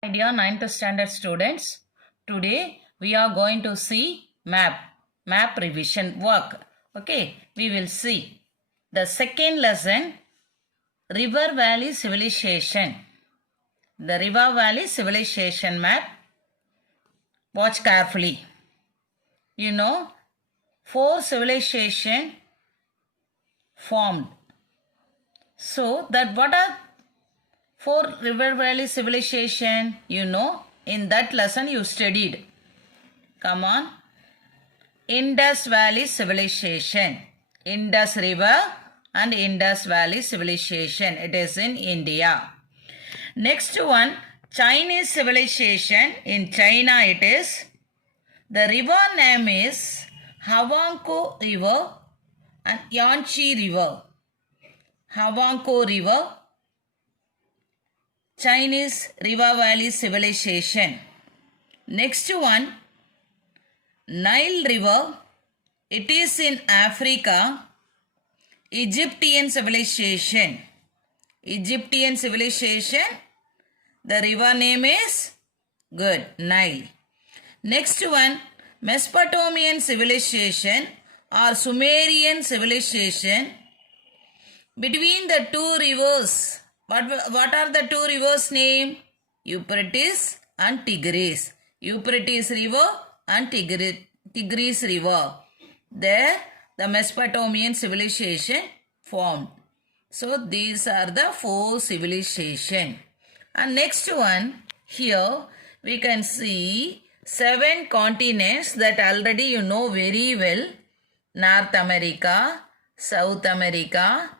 My dear 9th standard students, today we are going to see map revision work. Okay, we will see the second lesson, River Valley Civilization. The River Valley Civilization map. Watch carefully. You know, 4 civilization formed. So that what are 4 River Valley Civilization? You know, in that lesson you studied. Come on. Indus Valley Civilization. Indus River and Indus Valley Civilization. It is in India. Next one, Chinese civilization. In China it is. The river name is Huangpu River and Yangtze River. Huangpu River, Chinese River Valley Civilization. Next one, Nile River. It is in Africa. Egyptian civilization. Egyptian civilization. The river name is good, Nile. Next one, Mesopotamian civilization or Sumerian civilization. Between the two rivers, what are the two rivers' name? Euphrates and Tigris. Euphrates River and Tigris River. There the Mesopotamian civilization formed. So these are the 4 civilizations. And next one, here we can see 7 continents that already you know very well. North America, South America,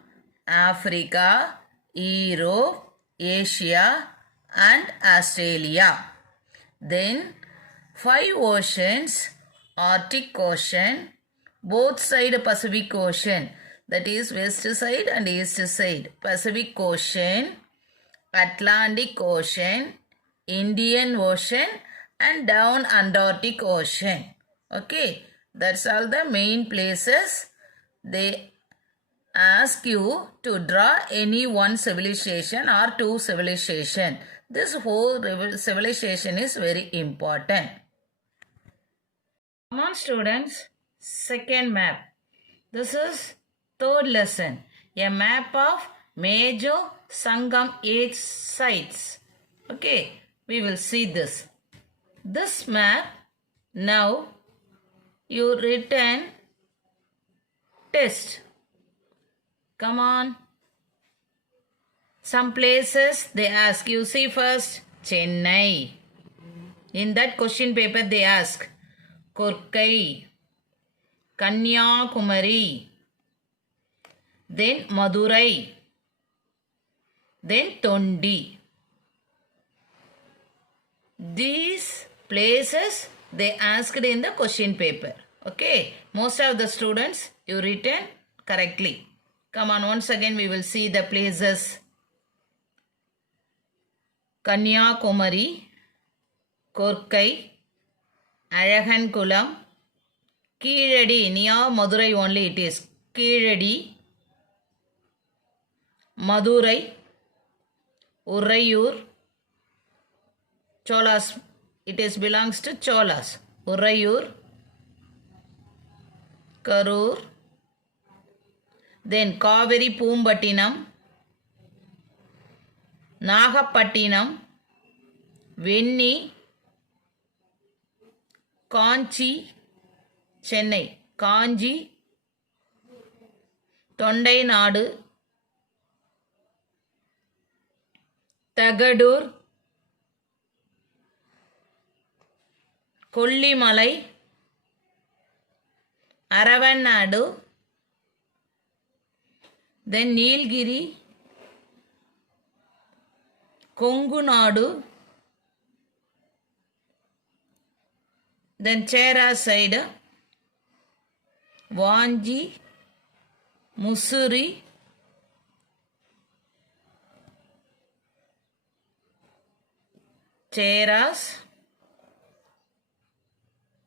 Africa, Europe, Asia and Australia. Then 5 oceans, Arctic Ocean, both side Pacific Ocean, that is west side and east side, Pacific Ocean, Atlantic Ocean, Indian Ocean and down Antarctic Ocean. Okay, that's all the main places. They ask you to draw any one civilization or 2 civilization. This whole civilization is very important. Come on students, second map. This is third lesson. A map of major Sangam age sites. Okay, we will see this. This map, now you written test. Come on. Some places they ask you. See first, Chennai. In that question paper they ask Korkai, Kanyakumari, then Madurai, then Tondi. These places they asked in the question paper. Okay, most of the students you written correctly. Come on, once again we will see the places. Kanyakumari, Korkai, Alagankulam, Keezhadi, near Madurai only it is. Keezhadi, Madurai, Urayur, Cholas, it is belongs to Cholas. Urayur, Karur, then Kaveri Pumbattinam, Nagapattinam, Venni, Kanchi, Chennai, Kanji, Tondai Nadu, Tagadur, Kollimalai, Aravanadu, then Nilgiri, Kongunadu, then Chera side, Vanji, Mussoorie, Cheras,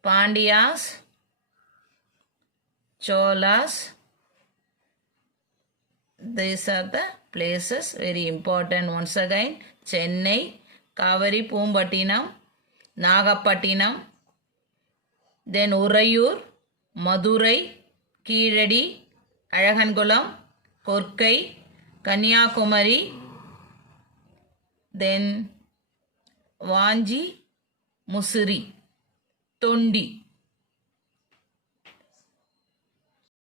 Pandyas, Cholas. These are the places very important. Once again, Chennai, Kaveri Poombattinam, Nagapattinam, then Urayur, Madurai, Keezhadi, Alagankulam, Korkai, Kanyakumari, then Vanchi, Mussoorie, Tondi.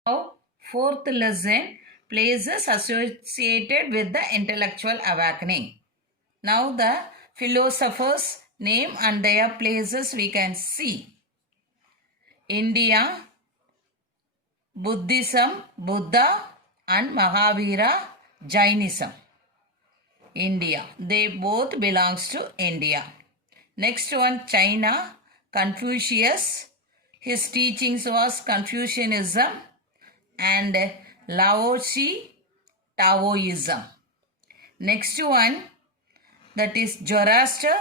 Now, fourth lesson, places associated with the intellectual awakening. Now the philosophers' name and their places we can see. India, Buddhism, Buddha and Mahavira, Jainism. India, they both belongs to India. Next one, China, Confucius. His teachings was Confucianism and Lao Tzu, Taoism. Next one, that is Zoroaster,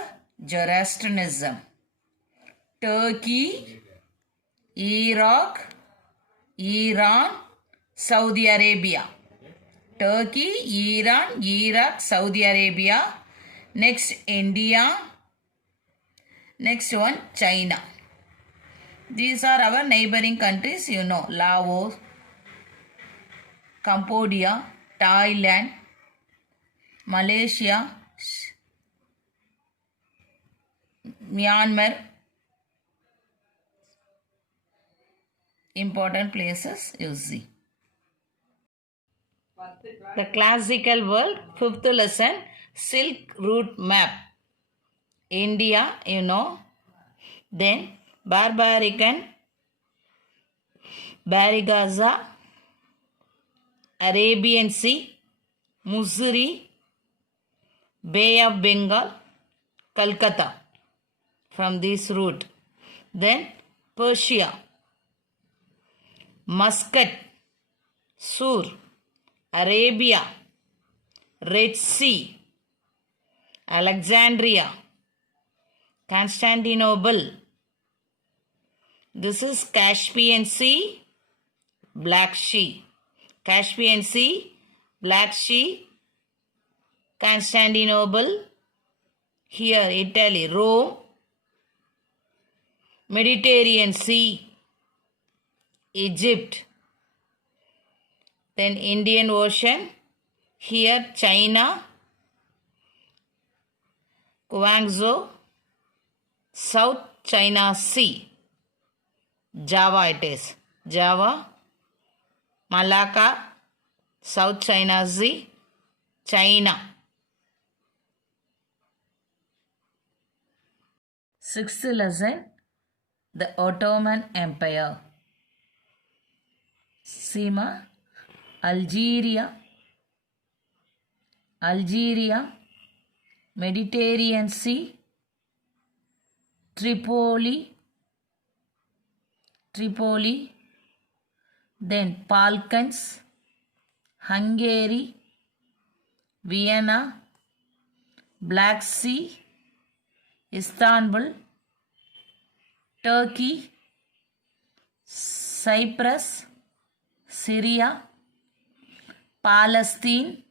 Zoroastrianism. Turkey, Iraq, Iran, Saudi Arabia. Turkey, Iran, Iraq, Saudi Arabia. Next, India. Next one, China. These are our neighboring countries, you know, Laos, Cambodia, Thailand, Malaysia, Myanmar. Important places you see. The classical world, fifth lesson, Silk Route Map. India, you know. Then Barbarican, Barigaza, Arabian Sea, Mussoorie, Bay of Bengal, Calcutta from this route. Then Persia, Muscat, Sur, Arabia, Red Sea, Alexandria, Constantinople. This is Caspian Sea, Black Sea. Caspian Sea, Black Sea, Constantinople. Here Italy, Rome, Mediterranean Sea, Egypt. Then Indian Ocean. Here China, Guangzhou, South China Sea. Java it is. Java, Malacca, South China Sea, China. Sixth lesson, the Ottoman Empire. Sima, Algeria, Mediterranean Sea, Tripoli, then Balkans, Hungary, Vienna, Black Sea, Istanbul, Turkey, Cyprus, Syria, Palestine,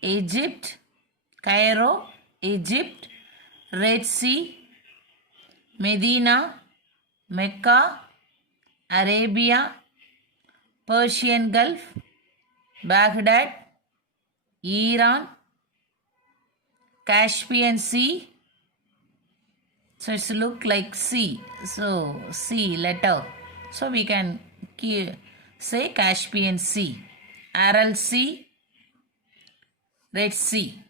Egypt, Cairo, Egypt, Red Sea, Medina, Mecca, Arabia, Persian Gulf, Baghdad, Iran, Caspian Sea. So it's look like sea. So sea letter. So we can say Caspian Sea, Aral Sea, Red Sea.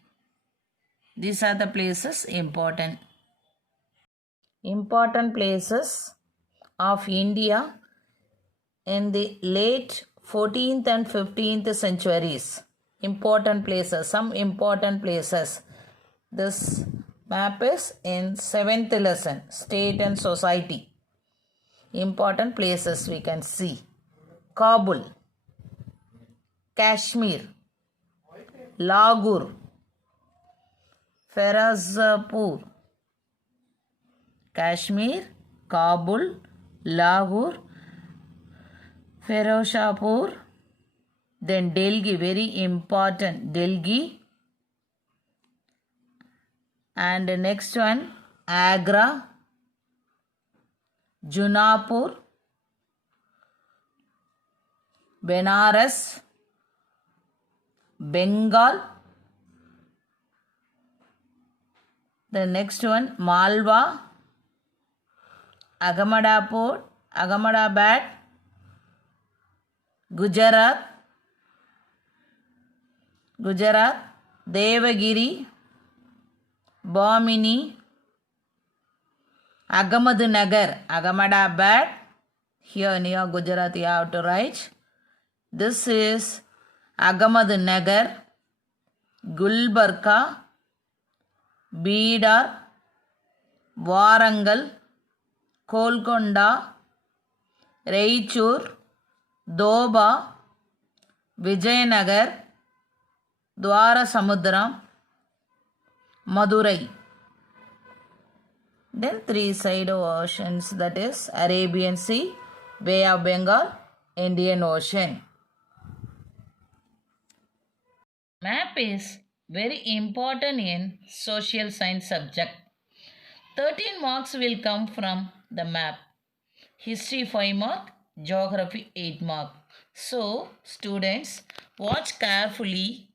These are the places important. Important places of India in the late 14th and 15th centuries. Important places, some important places. This map is in 7th lesson, State and Society. Important places we can see. Kabul, Kashmir, Lahore, Firozpur. Kashmir, Kabul, Lahore, Firozpur. Then Delhi, very important, Delhi, And next one, Agra, Junapur, Benares, Bengal. The next one, Malwa, Ahmedabad, Gujarat, Devagiri, Bomini, Ahmednagar, Ahmedabad. Here near Gujarat you have to write. This is Ahmednagar, Gulbarga, Bidar, Warangal, Kolkonda, Raichur, Doba, Vijayanagar, Dwarasamudram, Madurai. Then 3 side oceans, that is Arabian Sea, Bay of Bengal, Indian Ocean. Map is very important in social science subject. 13 marks will come from the map. History 5 mark, geography 8 mark. So students, watch carefully,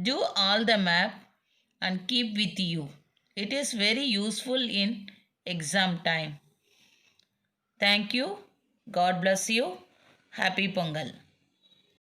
do all the map and keep with you. It is very useful in exam time. Thank you. God bless you. Happy Pongal.